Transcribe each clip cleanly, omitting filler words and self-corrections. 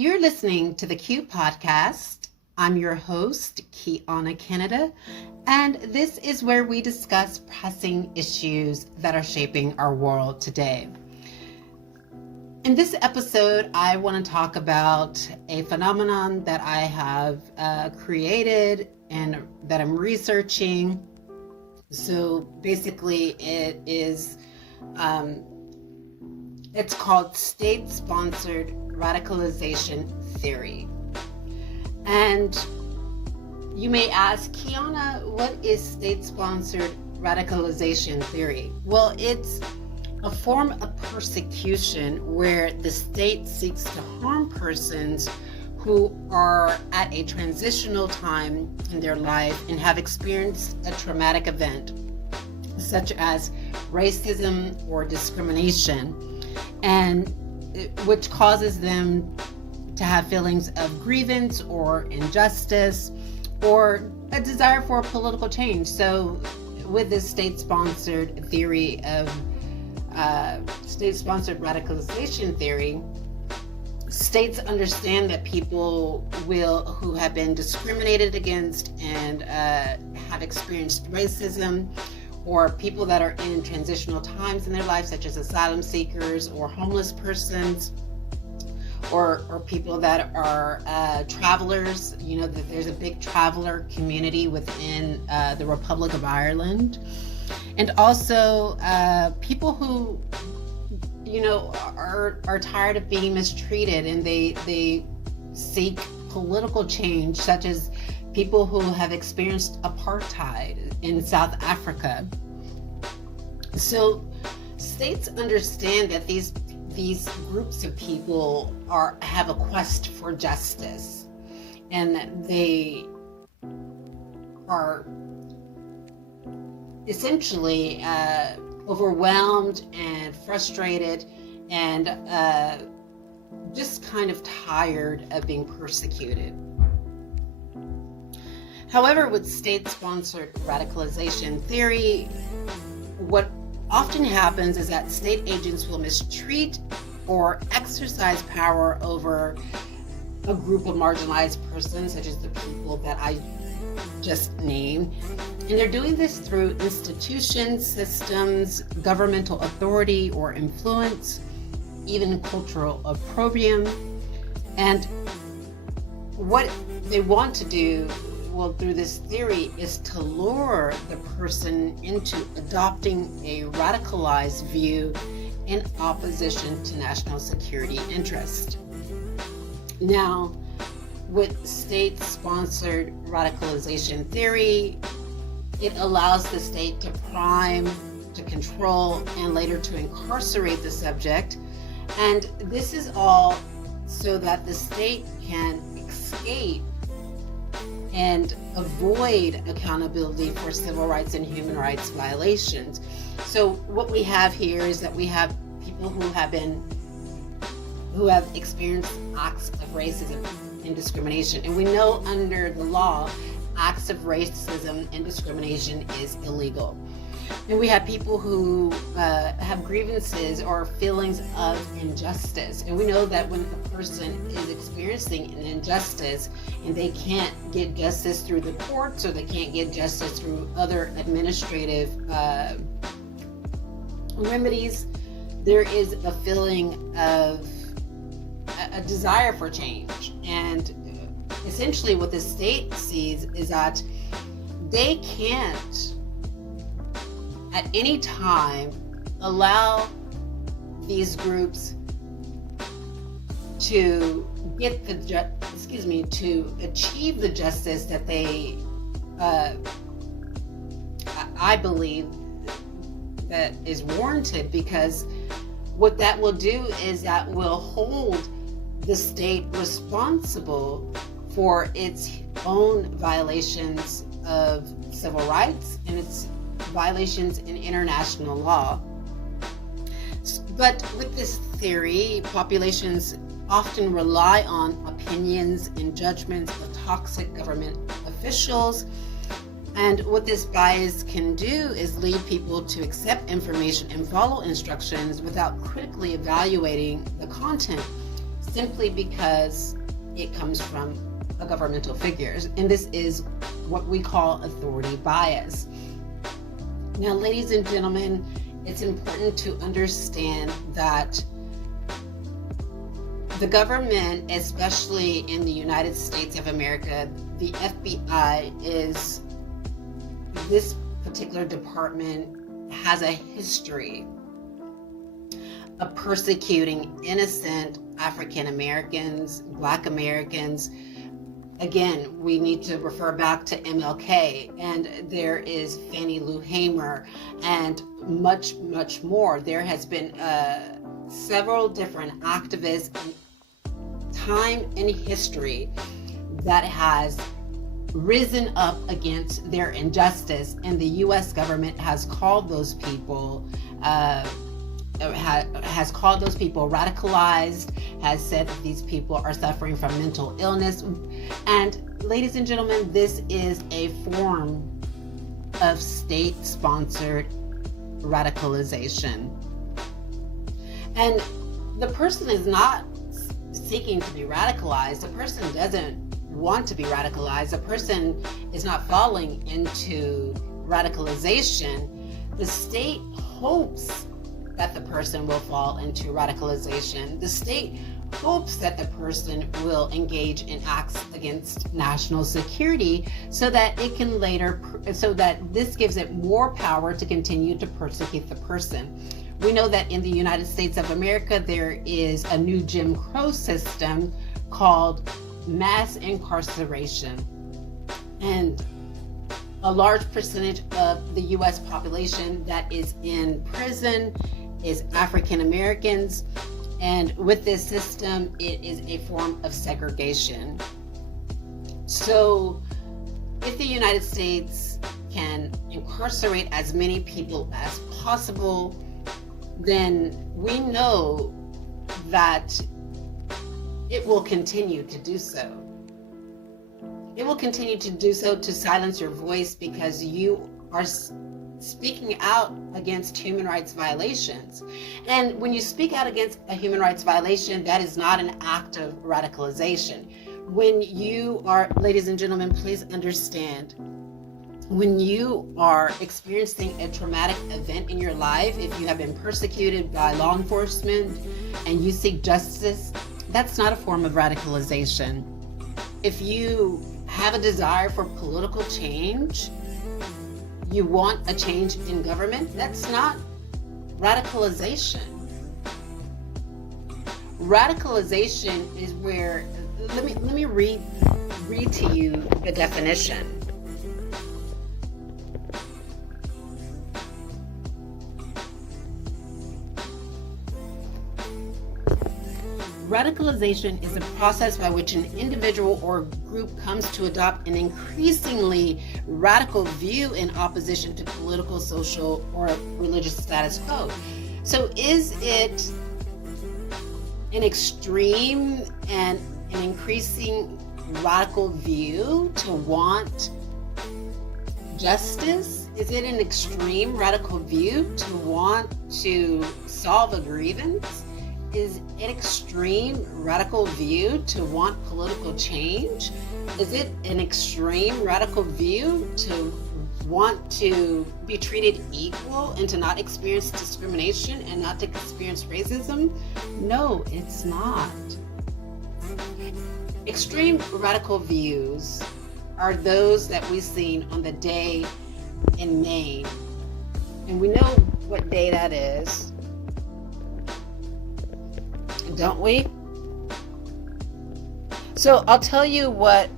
You're listening to the Q Podcast. I'm your host, Quianna Canada, and this is where we discuss pressing issues that are shaping our world today. In this episode, I want to talk about a phenomenon that I have created and that I'm researching. So basically, it's called state-sponsored radicalization theory. And you may ask, Quianna, what is state-sponsored radicalization theory? Well, it's a form of persecution where the state seeks to harm persons who are at a transitional time in their life and have experienced a traumatic event, such as racism or discrimination, and which causes them to have feelings of grievance or injustice or a desire for political change. So with this state-sponsored theory of state-sponsored radicalization theory, states understand that people who have been discriminated against and have experienced racism, or people that are in transitional times in their life, such as asylum seekers or homeless persons, or people that are travelers. You know that there's a big traveler community within the Republic of Ireland, and also people who, you know, are tired of being mistreated and they seek political change, such as people who have experienced apartheid in South Africa. So states understand that these groups of people have a quest for justice, and they are essentially overwhelmed and frustrated and just kind of tired of being persecuted. However, with state-sponsored radicalization theory, what often happens is that state agents will mistreat or exercise power over a group of marginalized persons, such as the people that I just named. And they're doing this through institutions, systems, governmental authority or influence, even cultural opprobrium. And what they want to do, well, through this theory, is to lure the person into adopting a radicalized view in opposition to national security interest. Now, with state-sponsored radicalization theory, it allows the state to prime, to control, and later to incarcerate the subject. And this is all so that the state can escape and avoid accountability for civil rights and human rights violations. So what we have here is that we have people who have experienced acts of racism and discrimination. And we know under the law, acts of racism and discrimination is illegal. And we have people who have grievances or feelings of injustice. And we know that when a person is experiencing an injustice and they can't get justice through the courts, or they can't get justice through other administrative remedies, there is a feeling of a desire for change. And essentially what the state sees is that they can't at any time allow these groups to get to achieve the justice that they I believe that is warranted, because what that will do is that will hold the state responsible for its own violations of civil rights and its violations in international law. But with this theory, populations often rely on opinions and judgments of toxic government officials. And what this bias can do is lead people to accept information and follow instructions without critically evaluating the content. simply because it comes from a governmental figure. And this is what we call authority bias. Now, ladies and gentlemen, it's important to understand that the government, especially in the United States of America, the FBI is, this particular department has a history of persecuting innocent African Americans, Black Americans. Again, we need to refer back to MLK, and there is Fannie Lou Hamer, and much, much more. There has been several different activists in time in history that has risen up against their injustice, and the U.S. government has called those people has called those people radicalized, has said that these people are suffering from mental illness. And ladies and gentlemen, this is a form of state-sponsored radicalization. And the person is not seeking to be radicalized. The person doesn't want to be radicalized. The person is not falling into radicalization. The state hopes that the person will fall into radicalization. The state hopes that the person will engage in acts against national security so that it can later, so that this gives it more power to continue to persecute the person. We know that in the United States of America, there is a new Jim Crow system called mass incarceration. And a large percentage of the U.S. population that is in prison is African Americans. And with this system, it is a form of segregation. So if the United States can incarcerate as many people as possible, then we know that it will continue to do so. It will continue to do so to silence your voice because you are speaking out against human rights violations. And when you speak out against a human rights violation, that is not an act of radicalization. When you are, ladies and gentlemen, please understand, when you are experiencing a traumatic event in your life, if you have been persecuted by law enforcement and you seek justice, that's not a form of radicalization. If you have a desire for political change, you want a change in government, that's not radicalization. Radicalization is where, let me read to you the definition. Radicalization is a process by which an individual or group comes to adopt an increasingly radical view in opposition to political, social, or religious status quo. So is it an extreme and an increasing radical view to want justice? Is it an extreme radical view to want to solve a grievance? Is an extreme radical view to want political change? Is it an extreme radical view to want to be treated equal and to not experience discrimination and not to experience racism? No, it's not. Extreme radical views are those that we've seen on the day in Maine. And we know what day that is, don't we? So I'll tell you what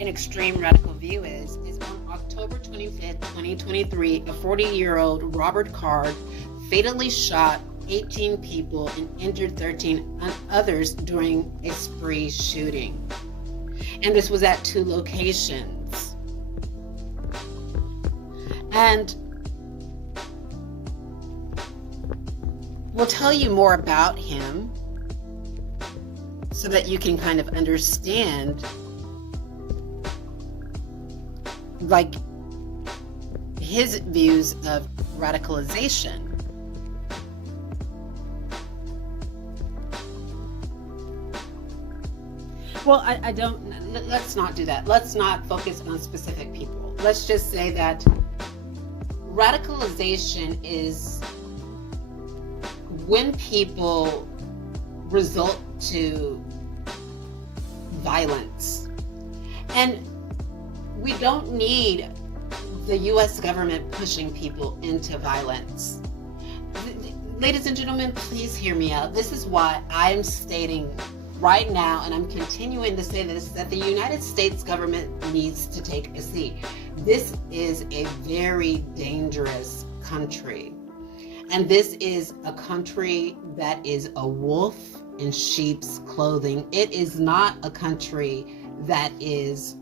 an extreme radical view is on October 25th, 2023, a 40-year-old Robert Card fatally shot 18 people and injured 13 others during a spree shooting. And this was at 2 locations. And we'll tell you more about him so that you can kind of understand, like, his views of radicalization. Well, I don't, let's not do that. Let's not focus on specific people. Let's just say that radicalization is when people resort to violence. And we don't need the U.S. government pushing people into violence. Ladies and gentlemen, please hear me out. This is why I'm stating right now, and I'm continuing to say this, that the United States government needs to take a seat. This is a very dangerous country. And this is a country that is a wolf in sheep's clothing. It is not a country that is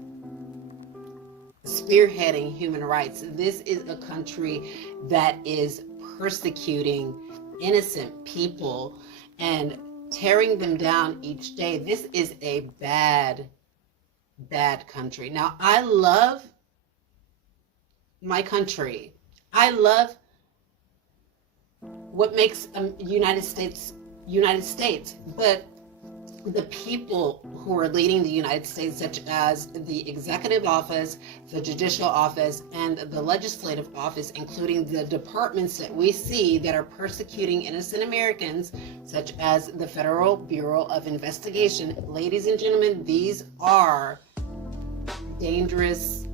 spearheading human rights. This is a country that is persecuting innocent people and tearing them down each day. This is a bad, bad country. Now, I love my country. I love what makes United States, but the people who are leading the United States, such as the executive office, the judicial office, and the legislative office, including the departments that we see that are persecuting innocent Americans, such as the Federal Bureau of Investigation. Ladies and gentlemen, these are dangerous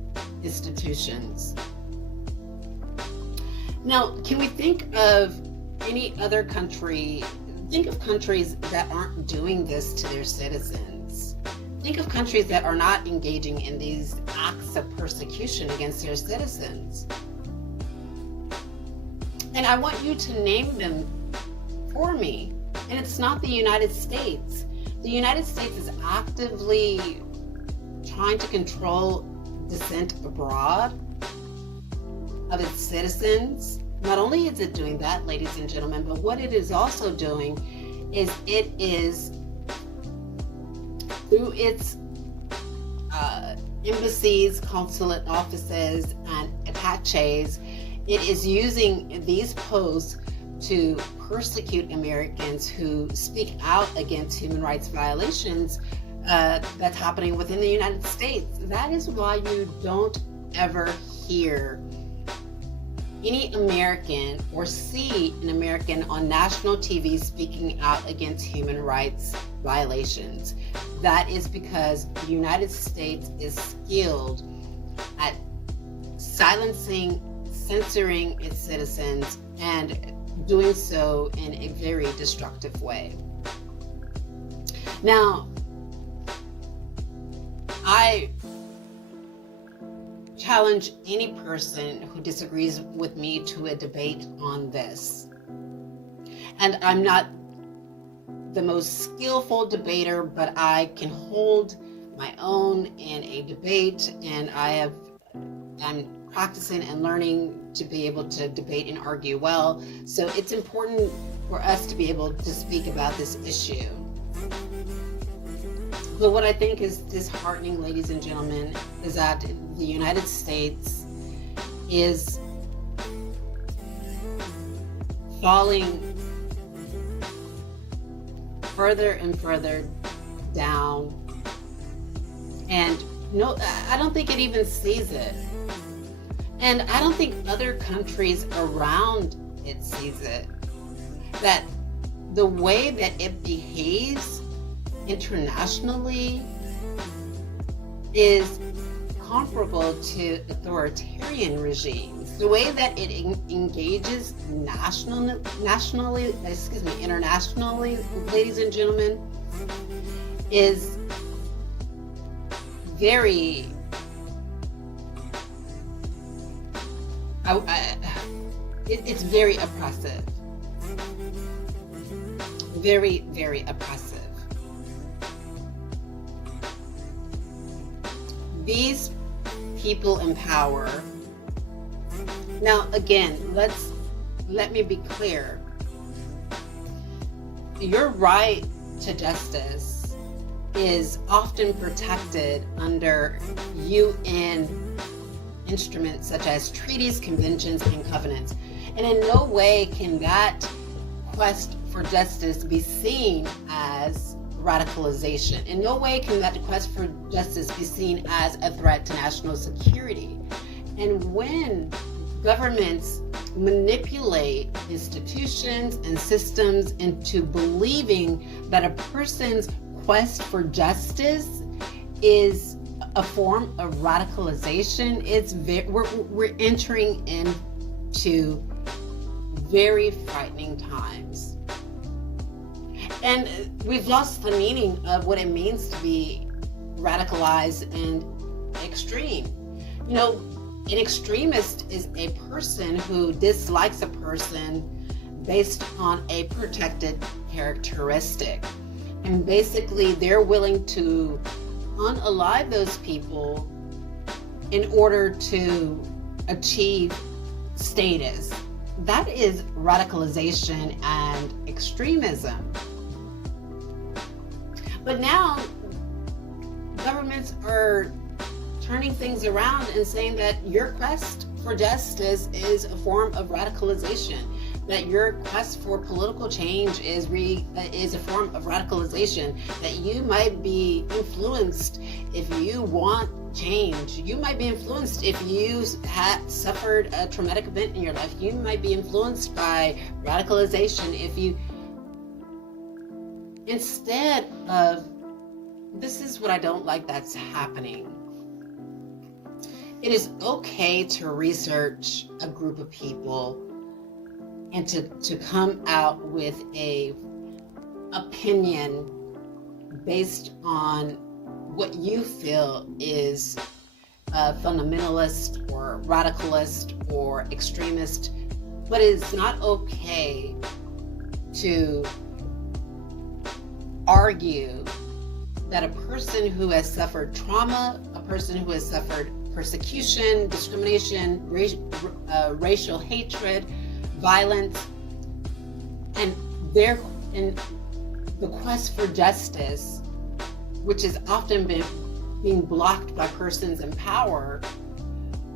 institutions. Now, can we think of any other country? Think of countries that aren't doing this to their citizens. Think of countries that are not engaging in these acts of persecution against their citizens. And I want you to name them for me. And it's not the United States. The United States is actively trying to control dissent abroad of its citizens. Not only is it doing that, ladies and gentlemen, but what it is also doing is it is, through its embassies, consulate offices, and attaches, it is using these posts to persecute Americans who speak out against human rights violations that's happening within the United States. That is why you don't ever hear any American or see an American on national TV speaking out against human rights violations. That is because the United States is skilled at silencing, censoring its citizens, and doing so in a very destructive way. Now, I challenge any person who disagrees with me to a debate on this. And I'm not the most skillful debater, but I can hold my own in a debate, and I'm practicing and learning to be able to debate and argue well. So it's important for us to be able to speak about this issue. But what I think is disheartening, ladies and gentlemen, is that the United States is falling further and further down. And no, I don't think it even sees it. And I don't think other countries around it sees it. That the way that it behaves internationally is comparable to authoritarian regimes. The way that it engages internationally, ladies and gentlemen, is very it's very oppressive. Very, very oppressive. These people in power. Now, again, let me be clear. Your right to justice is often protected under UN instruments such as treaties, conventions, and covenants. And in no way can that quest for justice be seen as radicalization. In no way can that quest for justice be seen as a threat to national security. And when governments manipulate institutions and systems into believing that a person's quest for justice is a form of radicalization, we're entering into very frightening times. And we've lost the meaning of what it means to be radicalized and extreme. You know, an extremist is a person who dislikes a person based on a protected characteristic. And basically, they're willing to unalive those people in order to achieve status. That is radicalization and extremism. But now, governments are turning things around and saying that your quest for justice is a form of radicalization, that your quest for political change is a form of radicalization, that you might be influenced if you want change. You might be influenced if you had suffered a traumatic event in your life. You might be influenced by radicalization if you, instead of, this is what I don't like that's happening. It is okay to research a group of people and to come out with a opinion based on what you feel is a fundamentalist or radicalist or extremist, but it's not okay to argue that a person who has suffered trauma, a person who has suffered persecution, discrimination, racial hatred, violence, and the quest for justice, which has often been being blocked by persons in power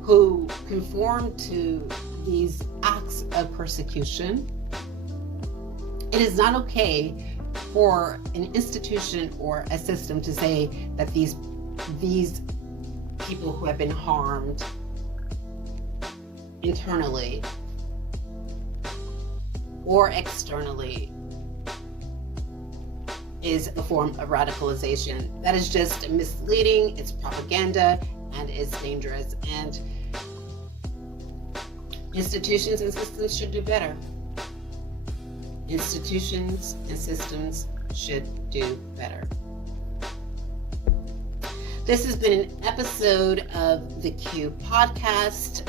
who conform to these acts of persecution. It is not okay for an institution or a system to say that these people who have been harmed internally or externally is a form of radicalization. That is just misleading, it's propaganda, and it's dangerous. And institutions and systems should do better. Institutions and systems should do better. This has been an episode of the Q podcast.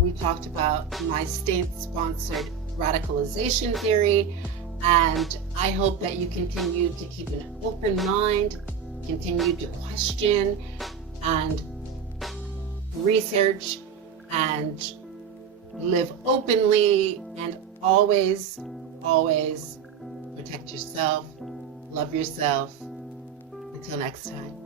We talked about my state-sponsored radicalization theory, and I hope that you continue to keep an open mind, continue to question and research and live openly, and always protect yourself, love yourself. Until next time.